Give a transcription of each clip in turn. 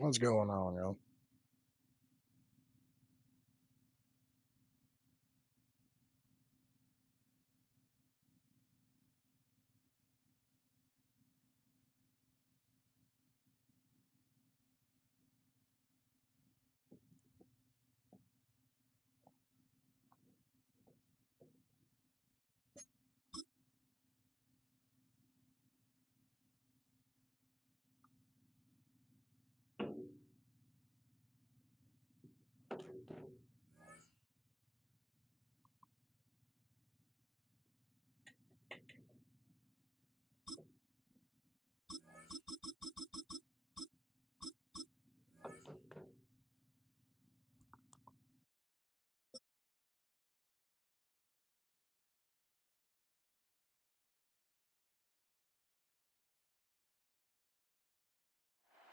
What's going on, yo?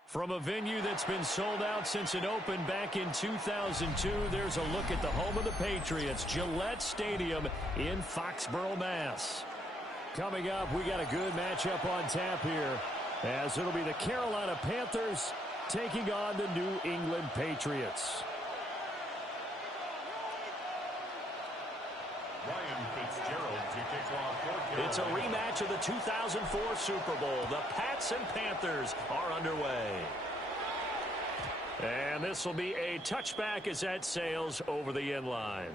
From a venue that's been sold out since it opened back in 2002, there's a look at the home of the Patriots, Gillette Stadium in Foxborough, Mass. Coming up, we got a good matchup on tap here, as it'll be the Carolina Panthers taking on the New England Patriots. It's a rematch of the 2004 Super Bowl. The Pats and Panthers are underway. And this will be a touchback as that sails over the end line.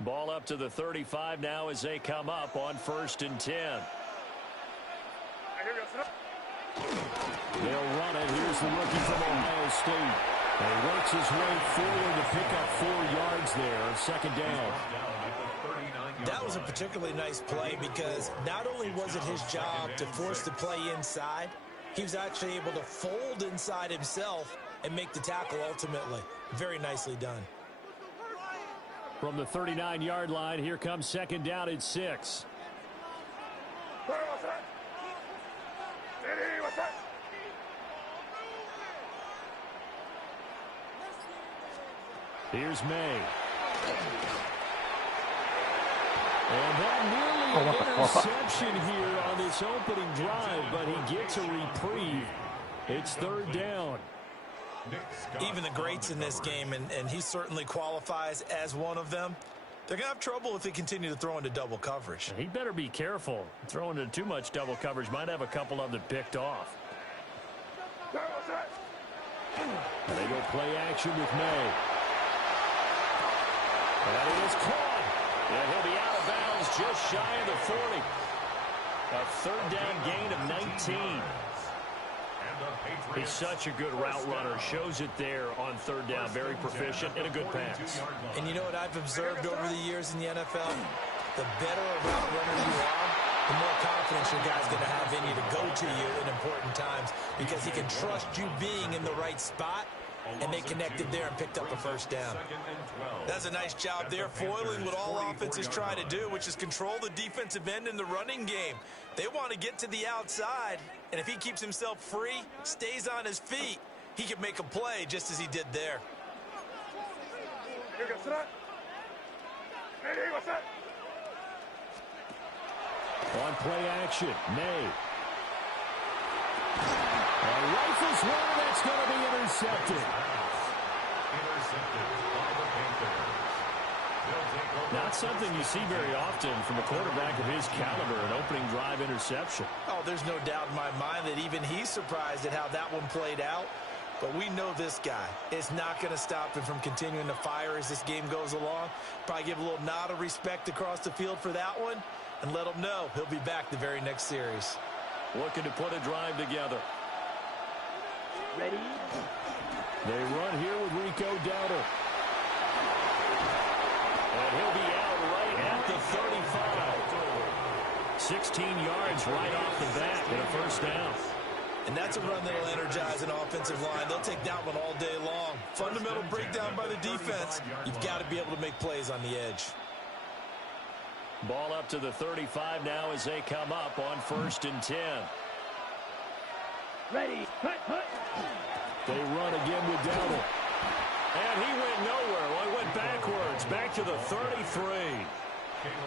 Ball up to the 35 now as they come up on 1st and 10. They'll run it. Here's the rookie from Ohio State. And he works his way forward to pick up 4 yards there on 2nd down. That was a particularly nice play because not only was it his job to force the play inside, he was actually able to fold inside himself and make the tackle ultimately. Very nicely done. From the 39-yard line, here comes 2nd down at 6. Here's May. And that nearly an interception here on this opening drive, but he gets a reprieve. It's 3rd down. Even the greats in this game, and he certainly qualifies as one of them, they're going to have trouble if they continue to throw into double coverage. He better be careful. Throwing into too much double coverage might have a couple of them picked off. And they go play action with May. And it is caught. And he'll be out of bounds just shy of the 40. A 3rd down gain of 19. He's such a good route runner. Shows it there on 3rd down. Very proficient and a good pass. And you know what I've observed over the years in the NFL? The better a route runner you are, the more confidence your guy's going to have in you to go to you in important times because he can trust you being in the right spot. And they connected there and picked up a 1st down. That's a nice job there, foiling what all offenses try to do, which is control the defensive end in the running game. They want to get to the outside, and if he keeps himself free, stays on his feet, he can make a play just as he did there. On play action, May. A rifles one that's going to be intercepted. Not something you see very often from a quarterback of his caliber, an opening drive interception. Oh, there's no doubt in my mind that even he's surprised at how that one played out. But we know this guy is not going to stop him from continuing to fire as this game goes along. Probably give a little nod of respect across the field for that one and let him know he'll be back the very next series. Looking to put a drive together. Ready? They run here with Rico Dowdle. And he'll be out right at the 35. 16 yards right off the bat and a 1st down. And that's a run that'll energize an offensive line. They'll take that one all day long. Fundamental breakdown by the defense. You've got to be able to make plays on the edge. Ball up to the 35 now as they come up on 1st and 10. Ready. Hut. They run again with Dowdle. And he went nowhere. Well, he went backwards, back to the 33.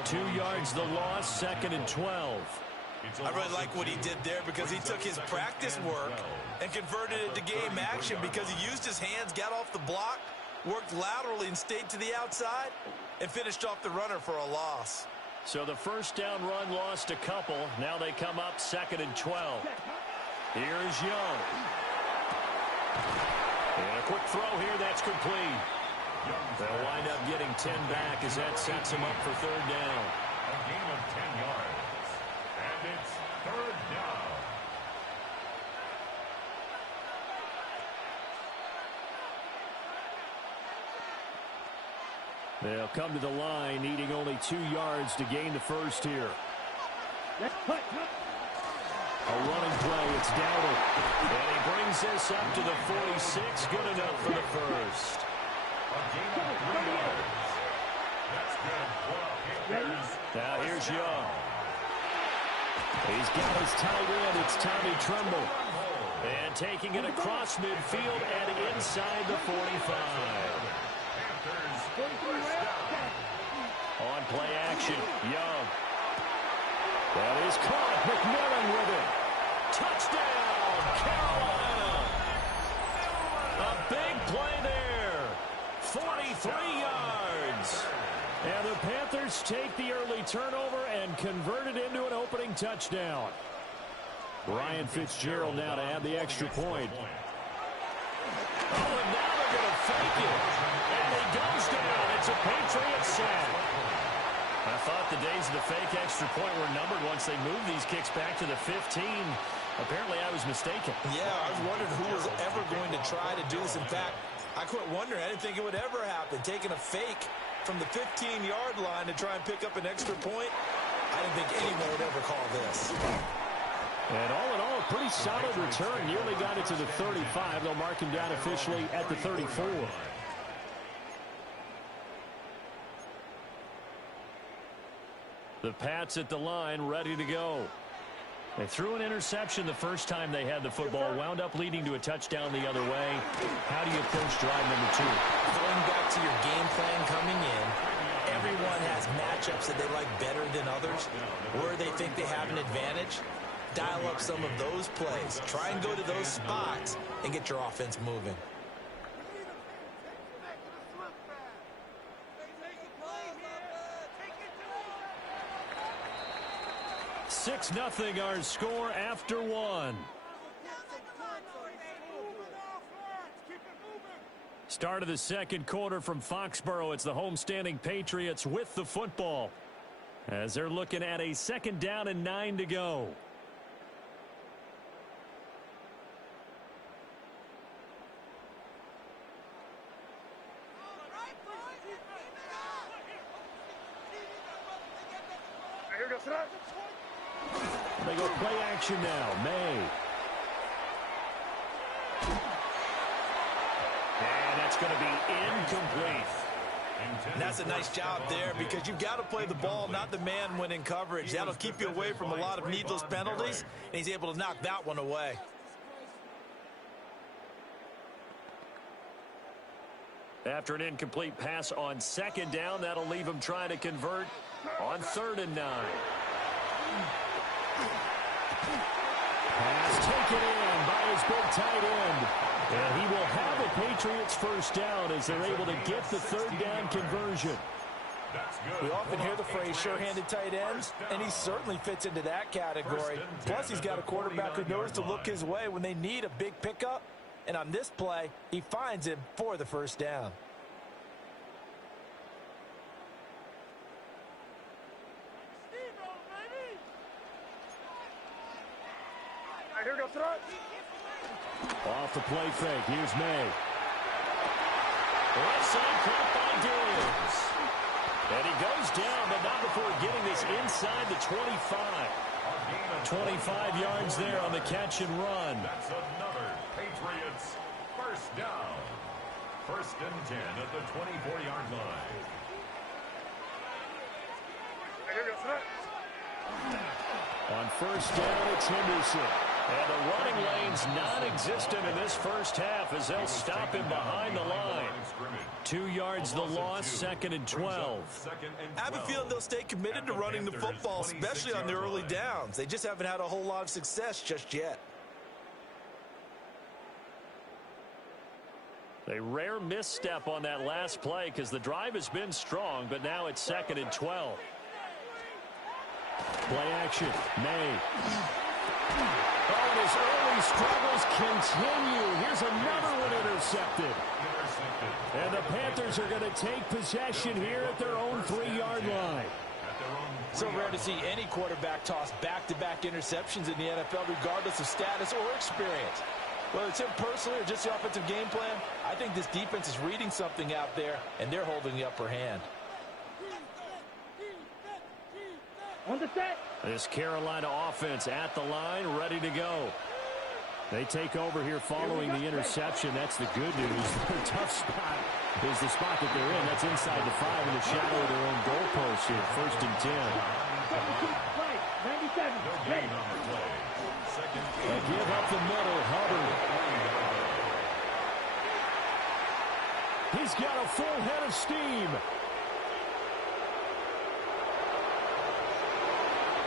2 yards the loss, 2nd and 12. I really like what he did there because he took his practice work and converted it to game action because he used his hands, got off the block, worked laterally and stayed to the outside, and finished off the runner for a loss. So the first down run lost a couple. Now they come up 2nd and 12. Here's Young. And a quick throw here, that's complete. They'll wind up getting 10 back as that sets them up for 3rd down. A gain of 10 yards. And it's 3rd down. They'll come to the line, needing only 2 yards to gain the first here. A running play, it's Dowdle. And he brings this up to the 46, good enough for the first. A gain of 3 yards. That's good for a Panthers. Now here's Young. He's got his tight end, it's Tommy Tremble. And taking it across midfield and inside the 45. On play action, Young. That is caught. McMillan with it. Touchdown, Carolina. A big play there. 43 yards. And the Panthers take the early turnover and convert it into an opening touchdown. Ryan Fitzgerald now to add the extra point. Oh, and now they're going to fake it. And he goes down. It's a Patriot sack. I thought the days of the fake extra point were numbered once they moved these kicks back to the 15. Apparently, I was mistaken. Yeah, I was wondering who was ever going to try to do this. In fact, I quit wondering. I didn't think it would ever happen. Taking a fake from the 15-yard line to try and pick up an extra point, I didn't think anyone would ever call this. And all in all, a pretty solid return. Nearly got it to the 35. They'll mark him down officially at the 34. The Pats at the line, ready to go. They threw an interception the first time they had the football, wound up leading to a touchdown the other way. How do you approach drive number 2? Going back to your game plan coming in, everyone has matchups that they like better than others, where they think they have an advantage. Dial up some of those plays. Try and go to those spots and get your offense moving. 6-0 our score after 1. Start of the second quarter from Foxborough. It's the homestanding Patriots with the football as they're looking at a 2nd down and 9 to go. They go play action now. May. And that's going to be incomplete. And that's a nice job there because you've got to play the ball, not the man when in coverage. That'll keep you away from a lot of needless penalties, and he's able to knock that one away. After an incomplete pass on 2nd down, that'll leave him trying to convert on 3rd and 9. Pass taken in by his big tight end. And he will have a Patriots first down as they're able to get the 3rd down conversion. We often hear the phrase sure-handed tight ends, and he certainly fits into that category. Plus, he's got a quarterback who knows to look his way when they need a big pickup. And on this play, he finds him for the first down. Off the play fake. Here's May. Left side caught by Gibbs. And he goes down, but not before getting this inside the 25. 25 yards there on the catch and run. That's another Patriots first down. 1st and 10 at the 24-yard line. On 1st down, it's Henderson. And the running lane's non-existent in this first half as they'll stop him behind the line. 2 yards the loss, 2nd and 12. I have a feeling they'll stay committed to running the football, especially on the early downs. They just haven't had a whole lot of success just yet. A rare misstep on that last play because the drive has been strong, but now it's 2nd and 12. Play action, May. Oh, and his early struggles continue. Here's another one intercepted. And the Panthers are going to take possession here at their own 3-yard line. So rare to see any quarterback toss back-to-back interceptions in the NFL, regardless of status or experience. Whether it's him personally or just the offensive game plan, I think this defense is reading something out there, and they're holding the upper hand. On the set. This Carolina offense at the line, ready to go. They take over here following the interception. That's the good news. Their tough spot is the spot that they're in. That's inside the 5 in the shadow of their own goalpost here. 1st and 10. 97. Ready. They give up the middle. Hubbard. He's got a full head of steam.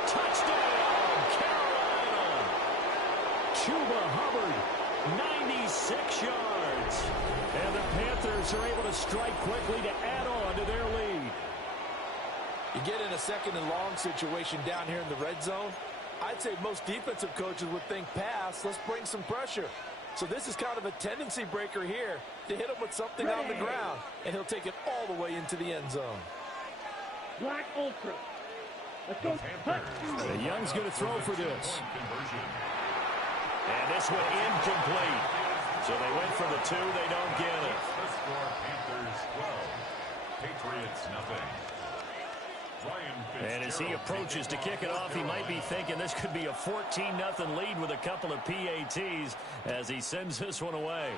Touchdown, Carolina. Chuba Hubbard, 96 yards. And the Panthers are able to strike quickly to add on to their lead. You get in a 2nd and long situation down here in the red zone. I'd say most defensive coaches would think pass, let's bring some pressure. So this is kind of a tendency breaker here to hit him with something on the ground, and he'll take it all the way into the end zone. Black Ultra. Let's go. The Young's going to throw for this. And this one incomplete. So they went for the 2. They don't get it. The score, Panthers 12, Patriots nothing. And as he approaches to kick it off, he might be thinking this could be a 14-0 lead with a couple of PATs as he sends this one away.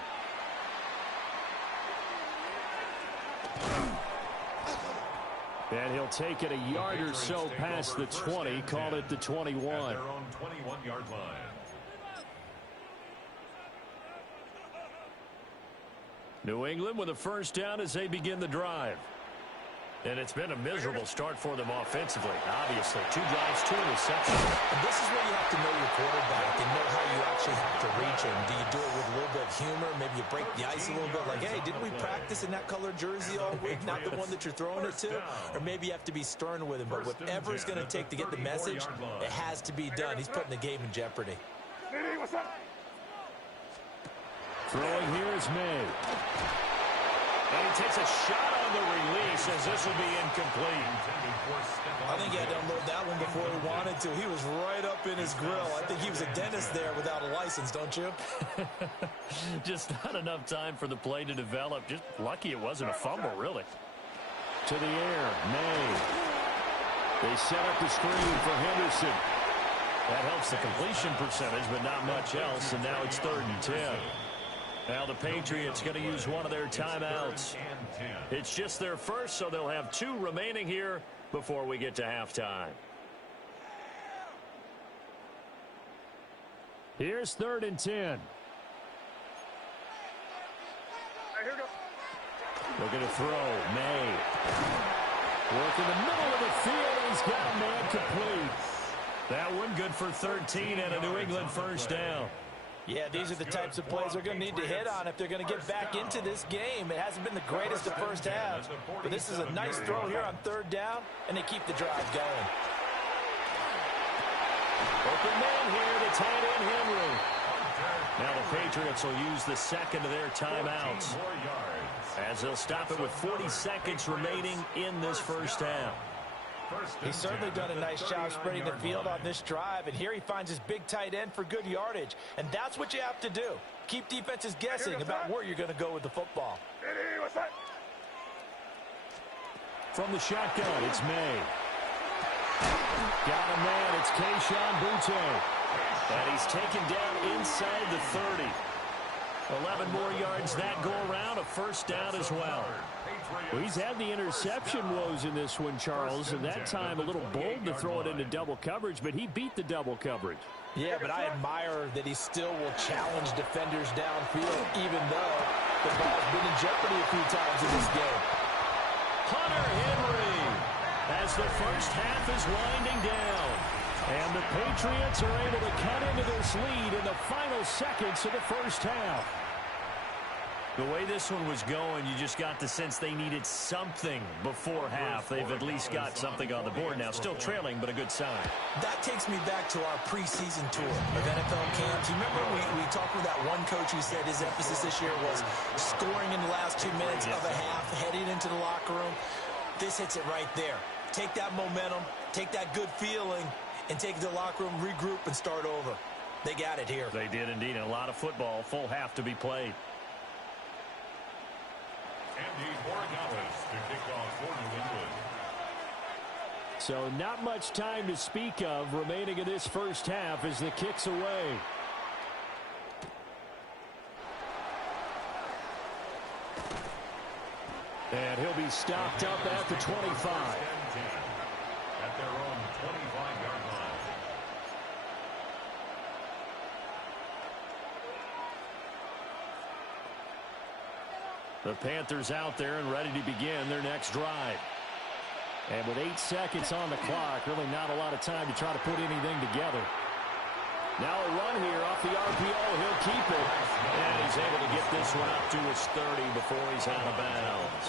And he'll take it a yard or so past the 20, call it the 21. Their own 21-yard line. New England with a first down as they begin the drive. And it's been a miserable start for them offensively, obviously. 2 drives, 2 interceptions. And this is where you have to know your quarterback and know how you actually have to reach him. Do you do it with a little bit of humor? Maybe you break the ice a little bit like, hey, didn't we practice in that color jersey all week? Not the one that you're throwing it to? Or maybe you have to be stern with him. But whatever it's going to take to get the message, it has to be done. He's putting the game in jeopardy. Throwing here is May. And he takes a shot on the release as this will be incomplete. I think he had to unload that one before he wanted to. He was right up in his grill. I think he was a dentist there without a license, don't you? Just not enough time for the play to develop. Just lucky it wasn't a fumble, really. To the air, May. They set up the screen for Henderson. That helps the completion percentage, but not much else, and now it's 3rd and 10. Now the Patriots going to use one of their timeouts. It's just their first, so they'll have 2 remaining here before we get to halftime. Here's 3rd and 10. Looking to throw. May. Work in the middle of the field. He's got a man complete. That one good for 13 and a New England first down. Yeah, these are the types of plays they're going to need to hit on if they're going to get back into this game. It hasn't been the greatest of first halves, but this is a nice throw here on 3rd down, and they keep the drive going. Open man here, the tight end Henry. Now the Patriots will use the 2nd of their timeouts as they'll stop it with 40 seconds remaining in this first half. He's certainly done a nice job spreading the field on this drive, and here he finds his big tight end for good yardage. And that's what you have to do. Keep defenses guessing about where you're going to go with the football. From the shotgun, it's May. Got a man, it's Kayshon Boutte. And he's taken down inside the 30. 11 more yards that go around, a first down as well. Well, he's had the interception woes in this one, Charles, and that time a little bold to throw it into double coverage, but he beat the double coverage. Yeah, but I admire that he still will challenge defenders downfield, even though the ball's been in jeopardy a few times in this game. Hunter Henry as the first half is winding down. And the Patriots are able to cut into this lead in the final seconds of the first half. The way this one was going, you just got the sense they needed something before half. They've at least got something on the board now. Still trailing, but a good sign. That takes me back to our preseason tour of NFL camps. You remember we talked with that one coach who said his emphasis this year was scoring in the last 2 minutes of a half, heading into the locker room. This hits it right there. Take that momentum, take that good feeling, and take it to the locker room, regroup, and start over. They got it here. They did indeed, and a lot of football, full half to be played. Andy Borregales to kick off for New England. So not much time to speak of remaining in this first half as the kick's away. And he'll be stopped up at the 25. At their own 25-yard line. The Panthers out there and ready to begin their next drive. And with 8 seconds on the clock, really not a lot of time to try to put anything together. Now a run here off the RPO. He'll keep it. And he's able to get this one up to his 30 before he's out of bounds.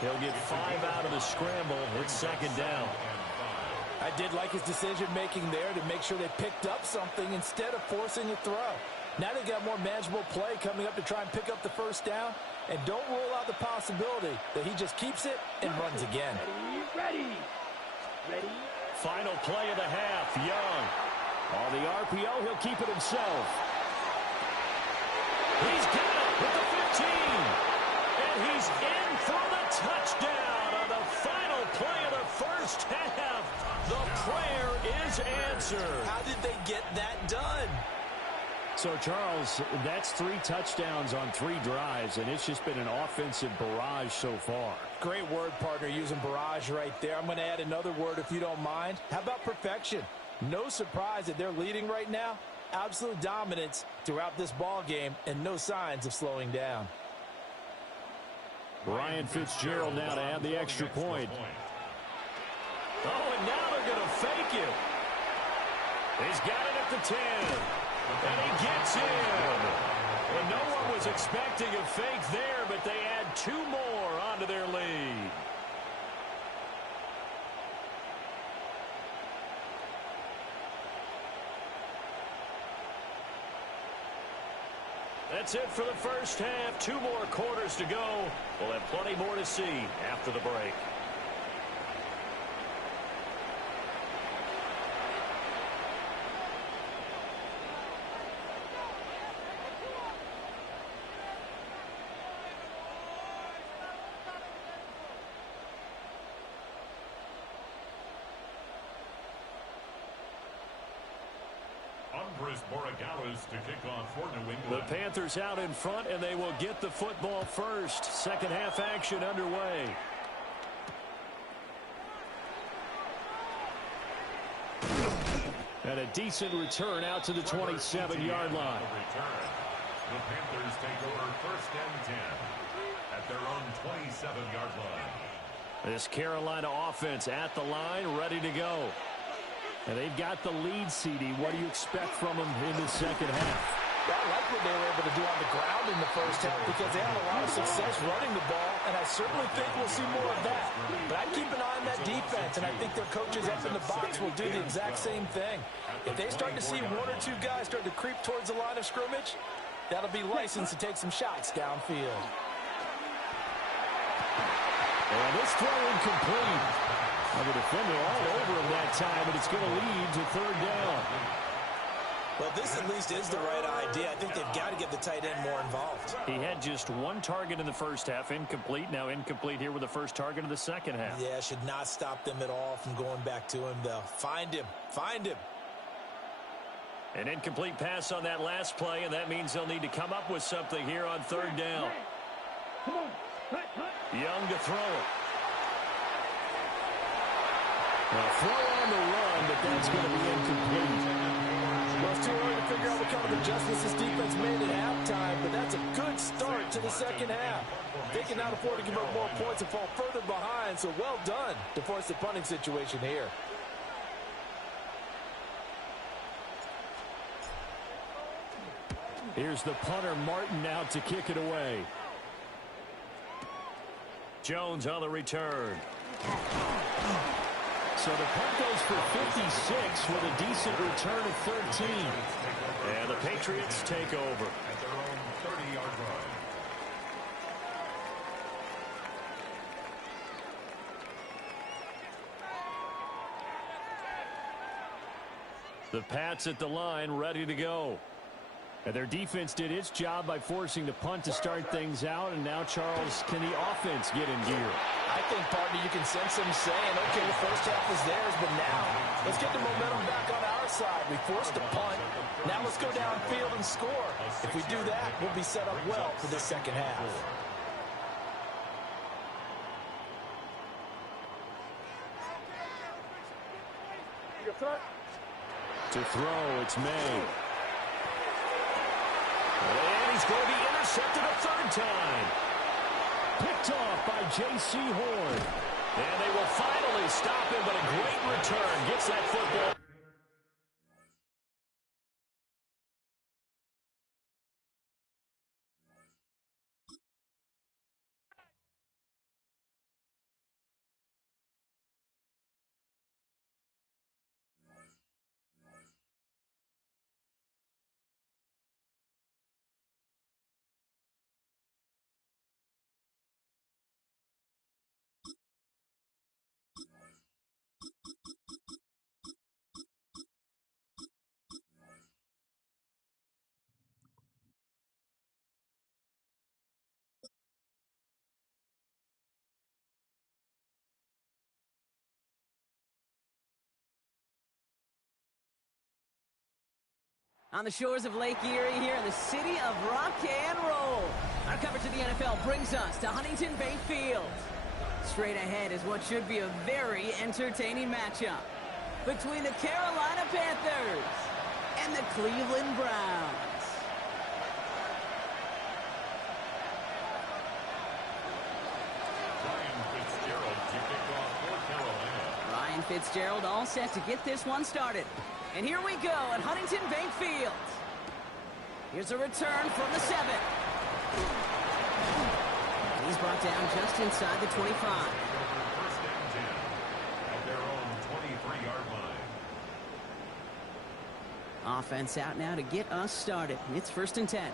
He'll get 5 out of the scramble. It's second down. I did like his decision-making there to make sure they picked up something instead of forcing a throw. Now they've got more manageable play coming up to try and pick up the first down. And don't rule out the possibility that he just keeps it and runs again. Ready. Final play of the half. Young. On the RPO, he'll keep it himself. He's got it with the 15. And he's in for the touchdown on the final play of the first half. The prayer is answered. How did they get that done? So, Charles, that's 3 touchdowns on 3 drives, and it's just been an offensive barrage so far. Great word, partner, using barrage right there. I'm going to add another word if you don't mind. How about perfection? No surprise that they're leading right now. Absolute dominance throughout this ball game and no signs of slowing down. Ryan Fitzgerald now to add the extra point. Oh, and now they're going to fake it. He's got it at the 10. And he gets in. And no one was expecting a fake there, but they add 2 more onto their lead. That's it for the first half. 2 more quarters to go. We'll have plenty more to see after the break. Borregales to kick off for New England. The Panthers out in front, and they will get the football first. Second half action underway. And a decent return out to the 27-yard line. The Panthers take over first and 10 at their own 27-yard line. This Carolina offense at the line, ready to go. And they've got the lead, CD. What do you expect from them in the second half? I like what they were able to do on the ground in the first half because they had a lot of success running the ball, and I certainly think we'll see more of that. But I'd keep an eye on that defense, and I think their coaches up in the box will do the exact same thing. If they start to see 1 or 2 guys start to creep towards the line of scrimmage, that'll be licensed to take some shots downfield. And this throw incomplete. The defender all over him that time, and it's going to lead to third down. Well, this at least is the right idea. I think they've got to get the tight end more involved. He had just 1 target in the first half, incomplete. Now incomplete here with the first target of the second half. Yeah, should not stop them at all from going back to him, though. Find him. Find him. An incomplete pass on that last play, and that means they'll need to come up with something here on third down. Come on. Young to throw it. A throw on the run, but that's going to be incomplete. Well, it's too early to figure out what kind of adjustments this defense made at halftime, but that's a good start to the second half. They can now afford to give up more points and fall further behind, so well done to force the punting situation here. Here's the punter, Martin, out to kick it away. Jones on the return. So the punt goes for 56 with a decent return of 13. And the Patriots take over. At their own 30-yard line. The Pats at the line, ready to go. And their defense did its job by forcing the punt to start things out. And now, Charles, can the offense get in gear? I think, partner, you can sense them saying, okay, the first half is theirs, but now let's get the momentum back on our side. We forced a punt. Now let's go downfield and score. If we do that, we'll be set up well for the second half. To throw, it's May. And he's going to be intercepted a third time. Picked off by J.C. Horn. And they will finally stop him, but a great return gets that football. On the shores of Lake Erie here in the city of rock and roll. Our coverage of the NFL brings us to Huntington Bank Field. Straight ahead is what should be a very entertaining matchup between the Carolina Panthers and the Cleveland Browns. Ryan Fitzgerald all set to get this one started. And here we go at Huntington Bank Field. Here's a return from the 7. He's brought down just inside the 25. First and 10 at their own 23-yard line. Offense out now to get us started. It's first and 10.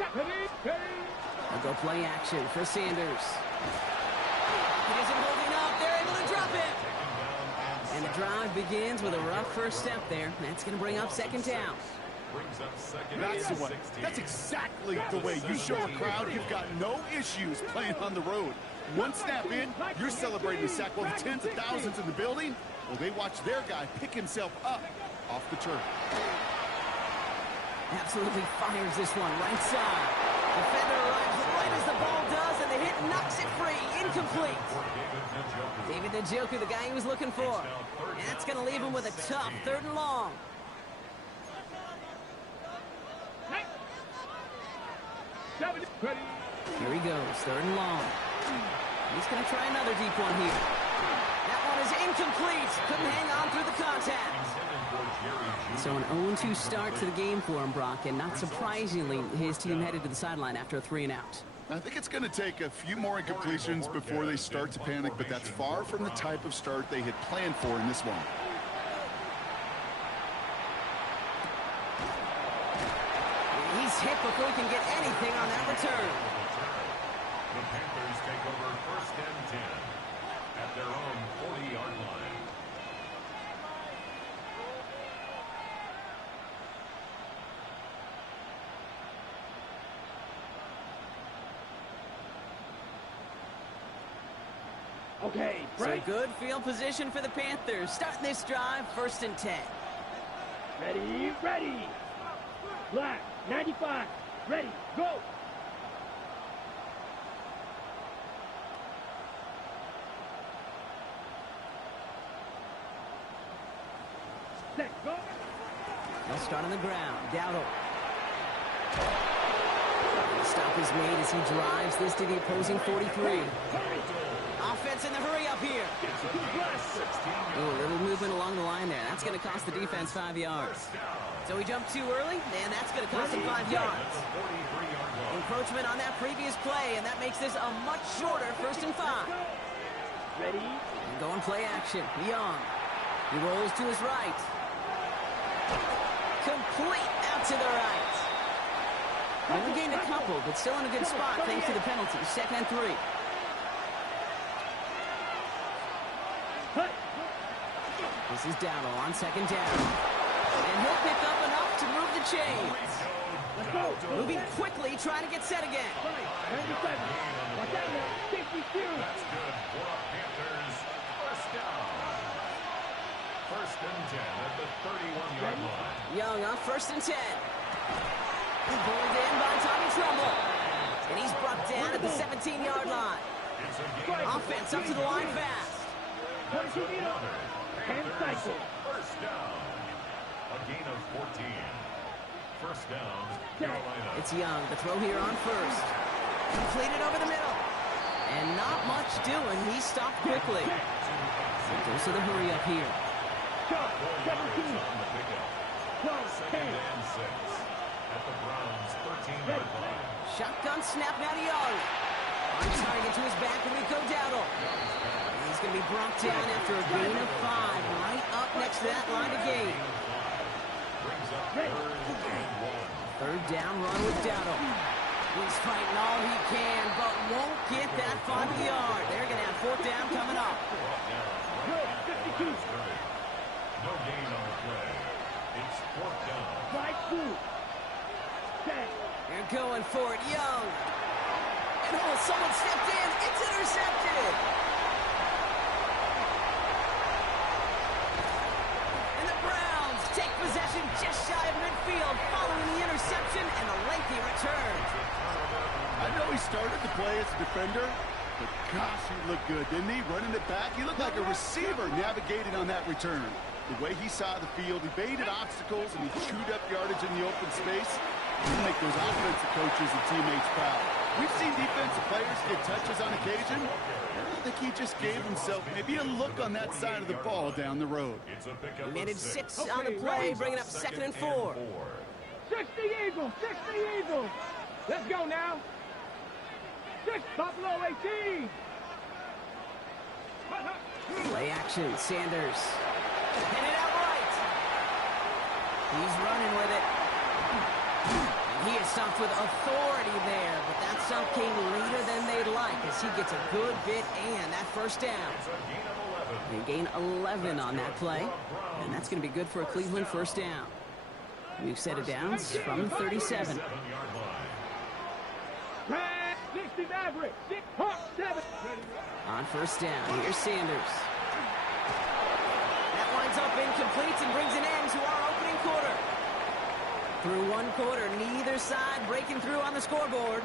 They'll go play action for Sanders. He isn't holding up. They're able to drop it. And the drive begins with a rough first step there. That's going to bring up second down. That's the way. That's exactly the way you show a crowd you've got no issues playing on the road. One snap in, you're celebrating a sack while the tens of thousands in the building, well, they watch their guy pick himself up off the turf. Absolutely fires this one right side. Defender arrives right as the ball does, and the hit knocks it free. Incomplete. David Njoku, the guy he was looking for. And that's going to leave him with a tough 3rd and long. Here he goes, 3rd and long. He's going to try another deep one here. That one is incomplete. Couldn't hang on through the contact. So an 0-2 start to the game for him, Brock, and not surprisingly, his team headed to the sideline after a 3-and-out. I think it's going to take a few more incompletions before they start to panic, but that's far from the type of start they had planned for in this one. He's hit before he can get anything on that return. The Panthers take over first and 10 at their own 40-yard line. Okay, So good field position for the Panthers. Starting this drive, first and 10. Ready, ready. Black, 95. Ready, go. start on the ground. Dowdle. The stop is made as he drives this to the opposing 43. Offense in the hurry up here. A little movement along the line there. That's going to cost the defense 5 yards. So he jumped too early, and that's going to cost him 5 yards. Encroachment on that previous play, and that makes this a much shorter 1st and 5. Ready? And going play action. Young. He rolls to his right. Complete out to the right. Only gained a couple, but still in a good spot thanks to the penalty. 2nd and 3. This is Dowdle on 2nd down. And he'll pick up enough to move the chains. Let's go. Moving quickly, trying to get set again. 97. Watch out now. 52. That's good for a Panthers first down. 1st and 10 at the 31-yard line. Young on 1st and 10. Pulled in by Tommy Trumbull. And he's brought down at the 17-yard line. It's a gain of Offense up to the line fast. That's another And Panthers cycle. first down. A gain of 14. First down, Carolina. It's Young. The throw here on 1st. Completed over the middle. And not much doing. He stopped quickly. Goes to the hurry up here. 4 yards on the pickup. 2nd and 6 at the Browns' 13-yard line. Shotgun snap now to Young. On target to his back, and we go Dowdle. He's going to be brought down after a gain of 5. Right up next to that line of gain. Brings up 3rd and 1. 3rd down run with Dowdle. He's fighting all he can, but won't get that final yard. They're going to have 4th down coming up. No gain on the play. It's 4th down. Right through. They're going for it. Young. And oh, someone stepped in. It's intercepted. And the Browns take possession just shy of midfield following the interception and a lengthy return. I know he started the play as a defender, but gosh, he looked good, didn't he? Running it back, he looked like a receiver navigating on that return. The way he saw the field, he baited obstacles, and he chewed up yardage in the open space. He'll make those offensive coaches and teammates proud. We've seen defensive players get touches on occasion. I think he just gave himself maybe a look on that side of the ball down the road. It's a pickup He of managed 6. 6 on the play, bringing up 2nd and 4. 60 Eagles. 60 Eagles. Let's go now. 6 Buffalo 18. Play action. Sanders. Hit it out right. He's running with it. And he is stopped with authority there, but that stop came later than they'd like as he gets a good bit and that 1st down. It's a gain of 11. They gain 11 on that play, and that's going to be good for a Cleveland 1st down. New set of downs from 37. 7-yard line. 60 Maverick. 6 Hawk 7. On 1st down, here's Sanders. That winds up incomplete and brings an end to our opening quarter. Through 1 quarter, neither side breaking through on the scoreboard.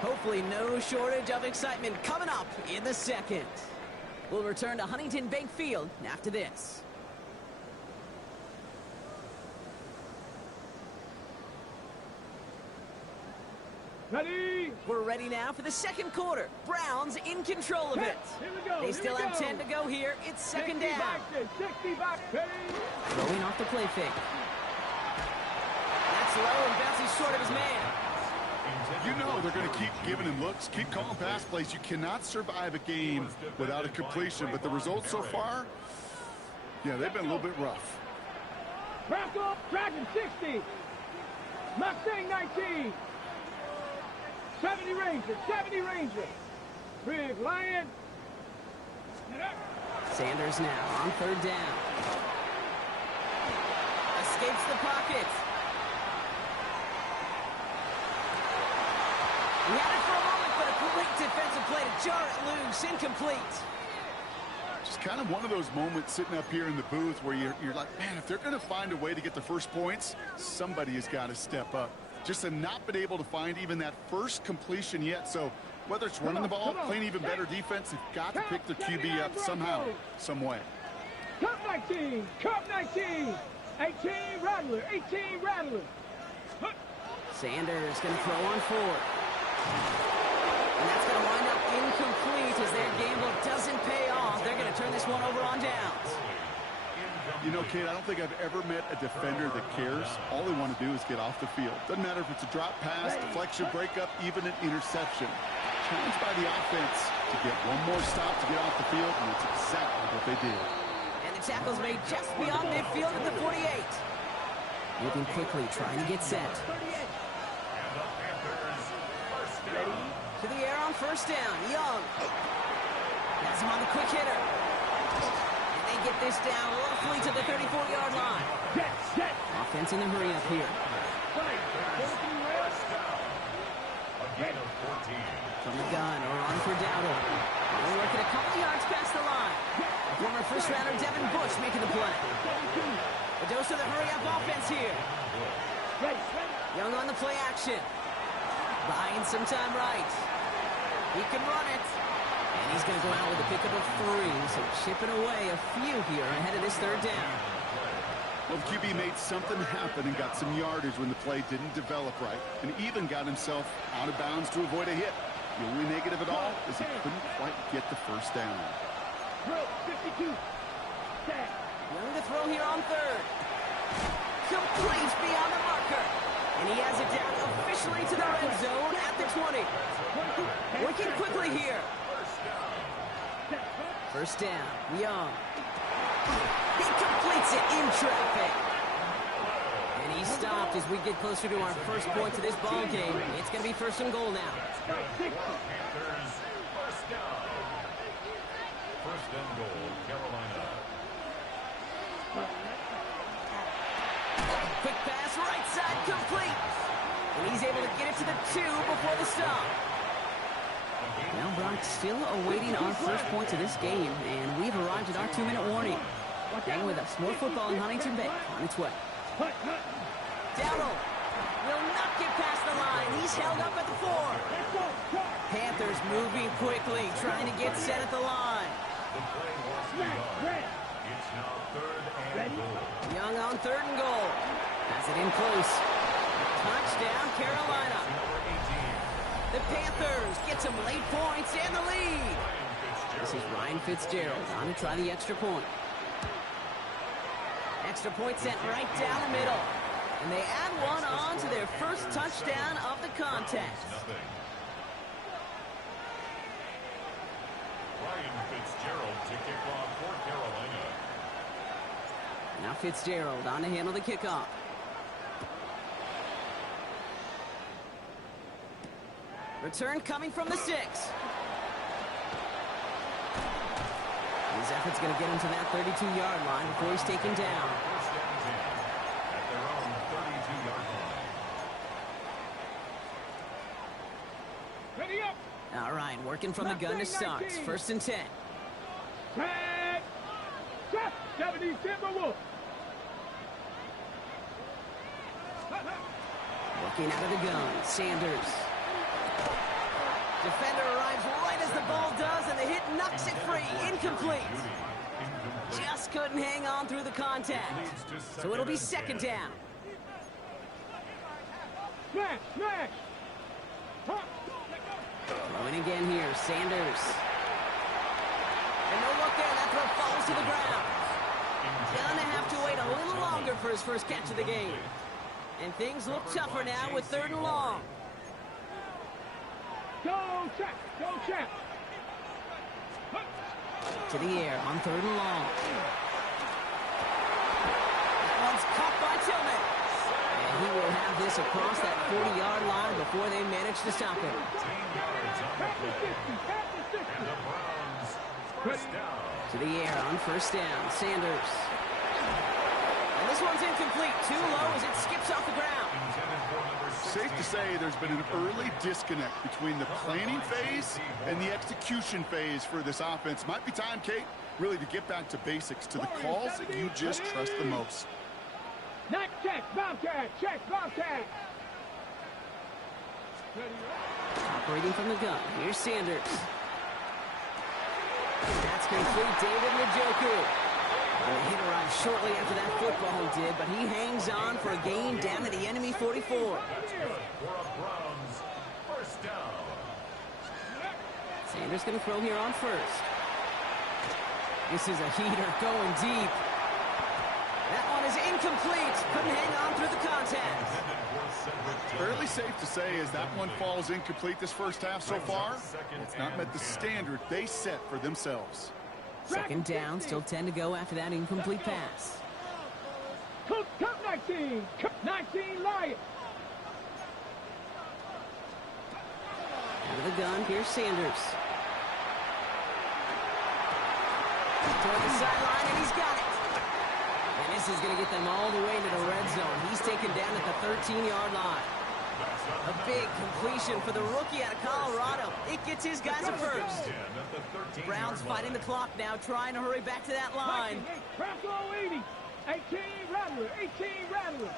Hopefully no shortage of excitement coming up in the 2nd. We'll return to Huntington Bank Field after this. Ready? We're ready now for the 2nd quarter. Browns in control of it. Here we go. They still have 10 to go here. It's 2nd down. 60 back. Ready? Throwing off the play fake. That's low and bounces short of his man. You know they're going to keep giving him looks, keep calling pass plays. You cannot survive a game without a completion, but the results so far, yeah, they've been a little bit rough. Bronco, Dragon 60. Mustang 19. 70 Ranger, 70 Ranger. Big Lion. Sanders now on 3rd down. Escapes the pocket. He had it for a moment, but a great defensive play to jar it loose. Incomplete. Just kind of one of those moments sitting up here in the booth where you're like, man, if they're going to find a way to get the first points, somebody has got to step up. Just have not been able to find even that first completion yet. So whether it's running the ball, playing even better defense, they've got to pick their QB up somehow, some way. Cup 19, Cup 19. 18 Rattler, 18 Rattler. Sanders going to throw on 4. And that's going to wind up incomplete as their gamble doesn't pay off. They're going to turn this one over on downs. You know, Kate, I don't think I've ever met a defender that cares. All they want to do is get off the field. Doesn't matter if it's a drop pass, deflection, breakup, even an interception. Challenged by the offense to get one more stop to get off the field, and that's exactly what they did. And the tackle's made just beyond midfield at the 48. Moving quickly, trying to get set. To the air on first down. Young. Has him on the quick hitter. And they get this down roughly to the 34-yard line. Offense in the hurry up here. From the gun, or on for Dowdle. They're working a couple yards past the line. Former first-rounder Devin Bush making the play. A dose of the hurry-up offense here. Young on the play action. Buying some time right. He can run it. And he's going to go out with a pickup of 3. So chipping away a few here ahead of this third down. Well, the QB made something happen and got some yardage when the play didn't develop right, and even got himself out of bounds to avoid a hit. The only negative at all is he couldn't quite get the first down. 52. Young to throw here on third. Complete beyond the marker. And he has it down officially to the red zone at the 20. Working quickly here. First down, Young. He completes it in traffic. And he stopped as we get closer to our first point to this ball game. It's going to be first and goal now. Panthers, first down. First and goal, Carolina. Quick pass, right side, complete. And he's able to get it to the 2 before the stop. Now Brock still awaiting our first points of this game, and we've arrived at our 2-minute warning. Hang with us. More football in Huntington Bay on its way. Dowdle will not get past the line. He's held up at the 4. Panthers moving quickly, trying to get set at the line. The play was begun. It's now third and goal. Young on third and goal. Has it in close. Touchdown, Carolina. The Panthers get some late points and the lead. This is Ryan Fitzgerald on to try the extra point. Extra point sent right down the middle. And they add one on to their first touchdown of the contest. Ryan Fitzgerald to kick off for Carolina. Now Fitzgerald on to handle the kickoff. Return coming from the 6. His effort's going to get him to that 32-yard line before he's taken down. First and 10 at their own 32-yard line. Ready up. All right, working from the gun to start. First and 10. Tag. Set. 70 Timberwolves. Looking out of the gun, Sanders. Defender arrives right as the ball does, and the hit knocks it free. Incomplete. Just couldn't hang on through the contact. So it'll be second down. Smash. Smash. Throwing again here, Sanders. And no look there, that throw falls to the ground. Gonna have to wait a little longer for his first catch of the game. And things look tougher now with third and long. Go check. Go check. To the air on third and long. That one's caught by Tillman. And he will have this across that 40-yard line before they manage to stop him. 10 yards on the play. And the Browns, first down. To the air on first down, Sanders. And this one's incomplete. Too low as it skips off the ground. Safe to say there's been an early disconnect between the planning phase and the execution phase for this offense. Might be time, Kate, really to get back to basics, to the calls that you just trust the most. Not check. Bobcat. Check. Bobcat. Operating from the gun. Here's Sanders. That's complete. David Njoku. And the hit arrived shortly after that football did, but he hangs on for a gain down to the enemy 44. That's good for a Browns first down. Sanders going to throw here on first. This is a heater going deep. That one is incomplete. Couldn't hang on through the contact. Fairly safe to say as that one falls incomplete this first half so far, it's not met the standard they set for themselves. Second down, still 10 to go after that incomplete pass. Cook 19. Cook 19 Lions. Out of the gun, here's Sanders. Toward the sideline, and he's got it. And this is going to get them all the way to the red zone. He's taken down at the 13-yard line. A big completion for the rookie out of Colorado. It gets his guys a first. Browns fighting the clock now, trying to hurry back to that line. Bronco 80. 18 Rattler. 18 Rattler.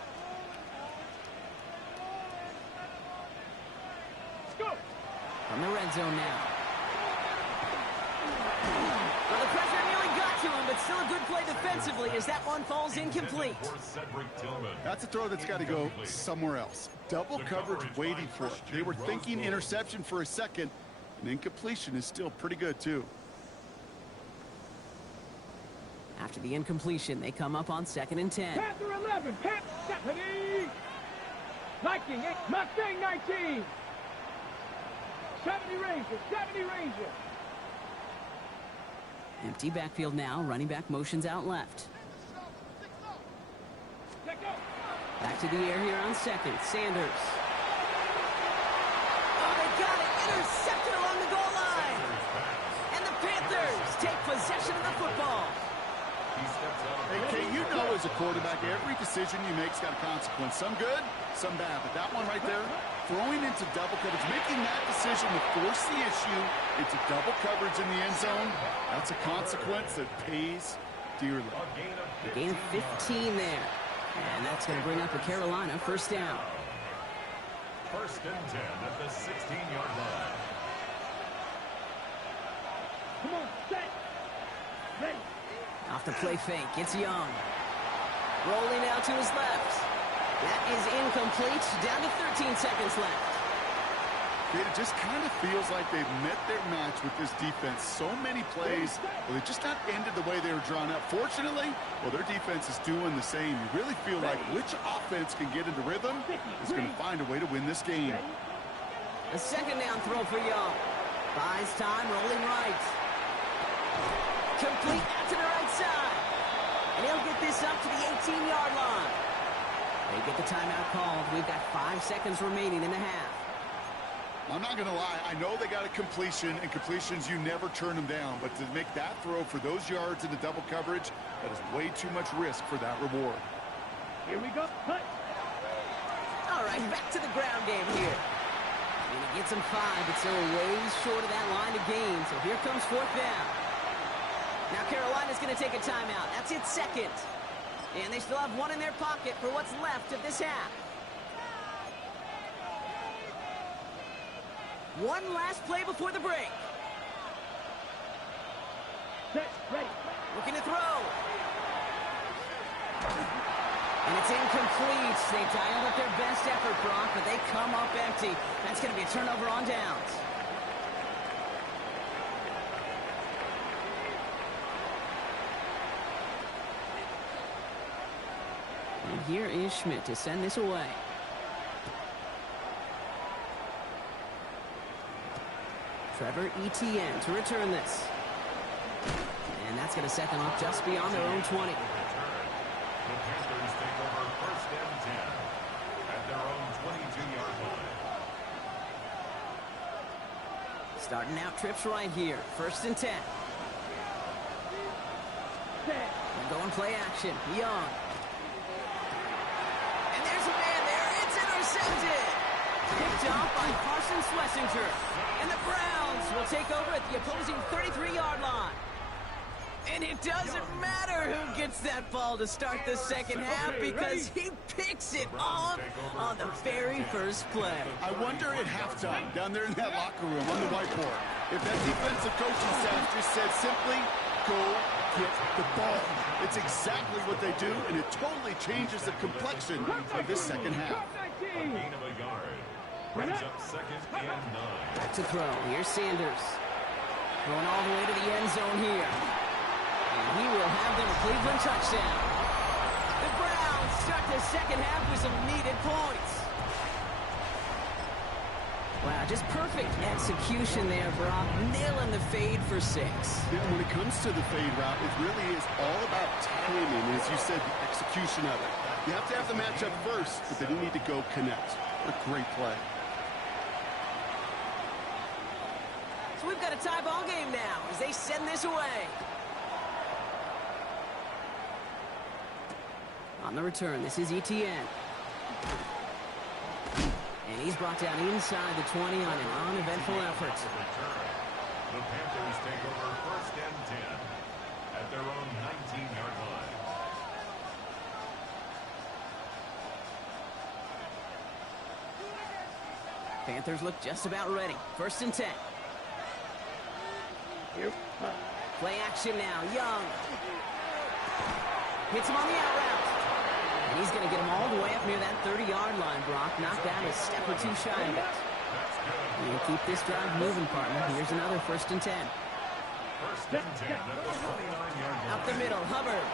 Let's go. From the red zone now. Well, the pressure nearly got to him, but still a good play defensively as that one falls incomplete. That's a throw that's got to go somewhere else. Double coverage waiting for it. They were thinking interception for a second, and incompletion is still pretty good, too. After the incompletion, they come up on 2nd and 10. Panther 11. Panther 70. Viking 8. Mustang 19. 70 Ranger. 70 Ranger. Empty backfield now. Running back motions out left. Back to the air here on 2nd. Sanders. Oh, they got it. Intercepted along the goal line. And the Panthers take possession of the football. Hey, Kay, you know as a quarterback, every decision you make's got a consequence. Some good, some bad. But that one right there, throwing into double coverage, making that decision to force the issue into double coverage in the end zone, that's a consequence that pays dearly. A gain of 15 there. And that's going to bring up a Carolina first down. 1st and 10 at the 16-yard line. Come on, set. Ready. Off the play fake, it's Young. Rolling out to his left. That is incomplete. Down to 13 seconds left. It just kind of feels like they've met their match with this defense. So many plays, well, they just not ended the way they were drawn up. Fortunately, well, their defense is doing the same. You really feel like which offense can get into rhythm is going to find a way to win this game. A second down throw for Young. Buys time, rolling right. Complete out to the right side. And he'll get this up to the 18-yard line. They get the timeout called. We've got 5 seconds remaining in the half. I'm not going to lie. I know they got a completion, and completions, you never turn them down. But to make that throw for those yards into double coverage, that is way too much risk for that reward. Here we go. Cut. All right, back to the ground game here. And he gets him 5, but still ways short of that line of gain. So here comes 4th down. Now Carolina's going to take a timeout. That's its second. And they still have one in their pocket for what's left of this half. One last play before the break. Set. Ready. Looking to throw. And it's incomplete. They dialed up their best effort, Brock, but they come up empty. That's going to be a turnover on downs. And here is Schmidt to send this away. Trevor Etienne to return this. And that's going to set them up just beyond their own 20. The Panthers take over 1st and 10 at their own 22-yard line. Starting out trips right here. 1st and 10. And going play action. Young. And there's a man there. It's intercepted. Picked off by Carson Schlesinger. And the Browns will take over at the opposing 33-yard line. And it doesn't matter who gets that ball to start the second half because he picks it off on the very first play. I wonder at halftime, down there in that locker room on the whiteboard, if that defensive coaching staff just said simply, go get the ball. It's exactly what they do, and it totally changes the complexion of this second half. A gain of a yard. Brings up second and 9. Back to throw. Here's Sanders. Going all the way to the end zone here. And he will have their Cleveland touchdown. The Browns start the second half with some needed points. Wow, just perfect execution there, Brock. Nailing the fade for 6. Yeah, when it comes to the fade route, it really is all about timing, as you said, the execution of it. You have to have the matchup first, but then you need to go connect. What a great play. So we've got a tie ball game now as they send this away. On the return, this is ETN. And he's brought down inside the 20 on an uneventful effort. The Panthers take over first and 10 at their own 19-yard line. Panthers look just about ready. First and 10. Play action now. Young. Hits him on the out route. And he's going to get him all the way up near that 30-yard line, Brock. Knocked down a step or two shy of it. And keep this drive moving, partner. Here's another first and 10. First and 10 at the 29-yard line. Up the middle, Hubbard.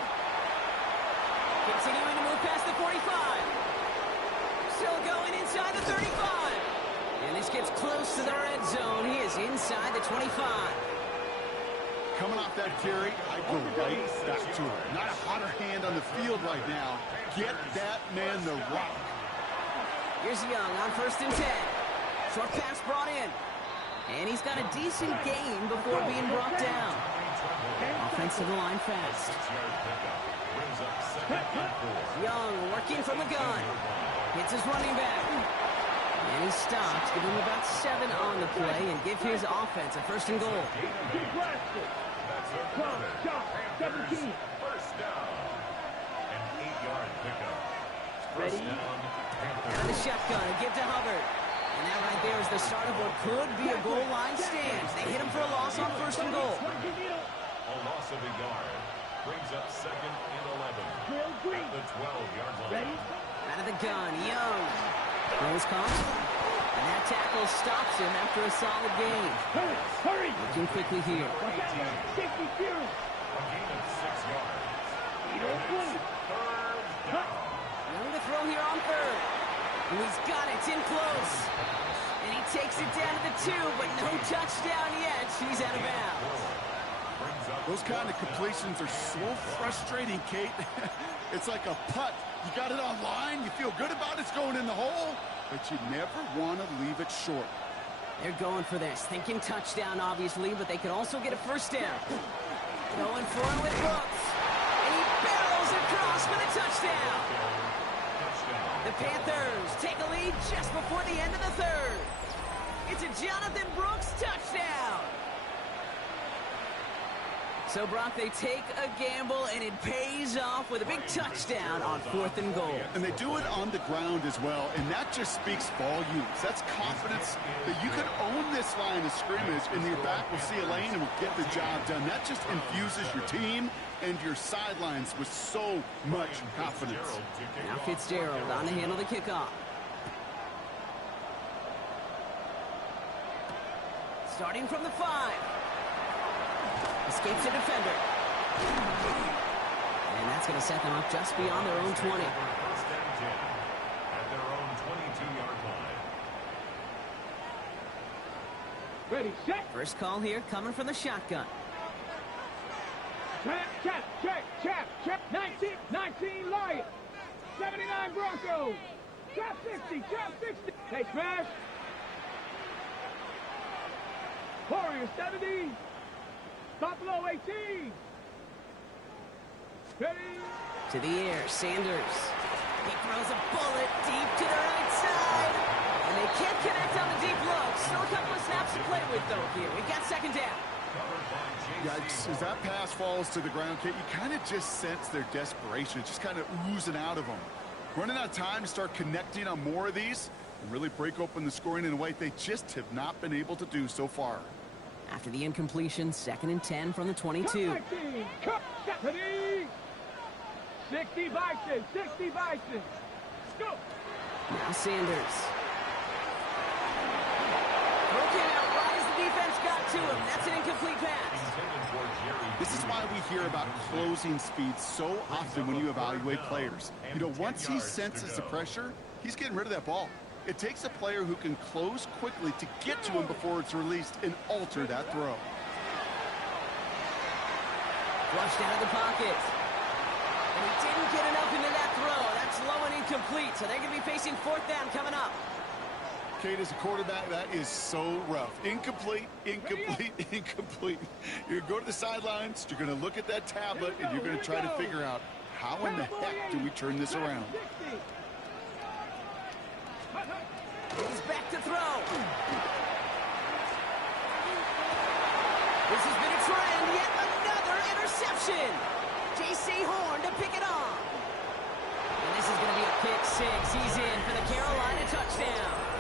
Continuing to move past the 45. Still going inside the 35. And this gets close to the red zone. He is inside the 25. Coming off that carry, I go right back to him. Not a hotter hand on the field right now. Get that man the rock. Here's Young on first and 10. Short pass brought in. And he's got a decent gain before being brought down. Offensive line fast. Young working from the gun. Hits his running back. And he stops. Give him about 7 on the play and give his offense a first and goal. First down. An 8-yard pickup. First down. Out of the shotgun, a give to Hubbard. And that right there is the start of what could be a goal line stand. They hit him for a loss on first and goal. A loss of a yard. Brings up second and 11. At the 12-yard line. Out of the gun, Young. Throws caught. And that tackle stops him after a solid gain. Hurry! Looking quickly here. 18. 60 A yards. gain of 6 yards. Third down. Young to throw here on third. And he's got it. It's in close. And he takes it down to the 2, but no touchdown yet. He's out of bounds. Those kind of completions are so frustrating, Kate. It's like a putt. You got it on line. You feel good about it's going in the hole, but you never want to leave it short. They're going for this. Thinking touchdown, obviously, but they could also get a first down. Going for it with Brooks. And he barrels across for the touchdown. The Panthers take a lead just before the end of the third. It's a Jonathan Brooks touchdown. So, Brock, they take a gamble, and it pays off with a big touchdown on 4th and goal. And they do it on the ground as well, and that just speaks volumes. That's confidence that you can own this line of scrimmage, and your back will see a lane and will get the job done. That just infuses your team and your sidelines with so much confidence. Now Fitzgerald on to handle the kickoff. Starting from the 5. Escapes a defender. And that's going to set them up just beyond their own 20. First and 10 at their own 22-yard line. Ready, set. First call here coming from the shotgun. Check. 19, Lions. 79 Broncos. Trap 60. Hey, smash. Warriors 70. Buffalo 18. Ready. To the air, Sanders. He throws a bullet deep to the right side. And they can't connect on the deep look. Still a couple of snaps to play with, though, here. We've got second down. Yeah, as that pass falls to the ground, Kate, you kind of just sense their desperation. It's just kind of oozing out of them. Running out of time to start connecting on more of these and really break open the scoring in a way they just have not been able to do so far. After the incompletion, 2nd and 10 from the 22. 19, cut, deputy. 60 Bison, 60 Bison. Go. Now Sanders. Broken out right as the defense got to him. That's an incomplete pass. This is why we hear about closing speed so often when you evaluate players. You know, once he senses the pressure, he's getting rid of that ball. It takes a player who can close quickly to get to him before it's released and alter that throw. Flushed out of the pocket. And he didn't get enough into that throw. That's low and incomplete, so they're going to be facing 4th down coming up. Kate, as a quarterback, that is so rough. Incomplete, incomplete, incomplete. You're going to go to the sidelines, you're going to look at that tablet, and you're going to try to figure out how in the heck do we turn this around. He's back to throw. This has been a trend. Yet another interception. J.C. Horn to pick it off. And this is going to be a pick 6. He's in for the Carolina touchdown.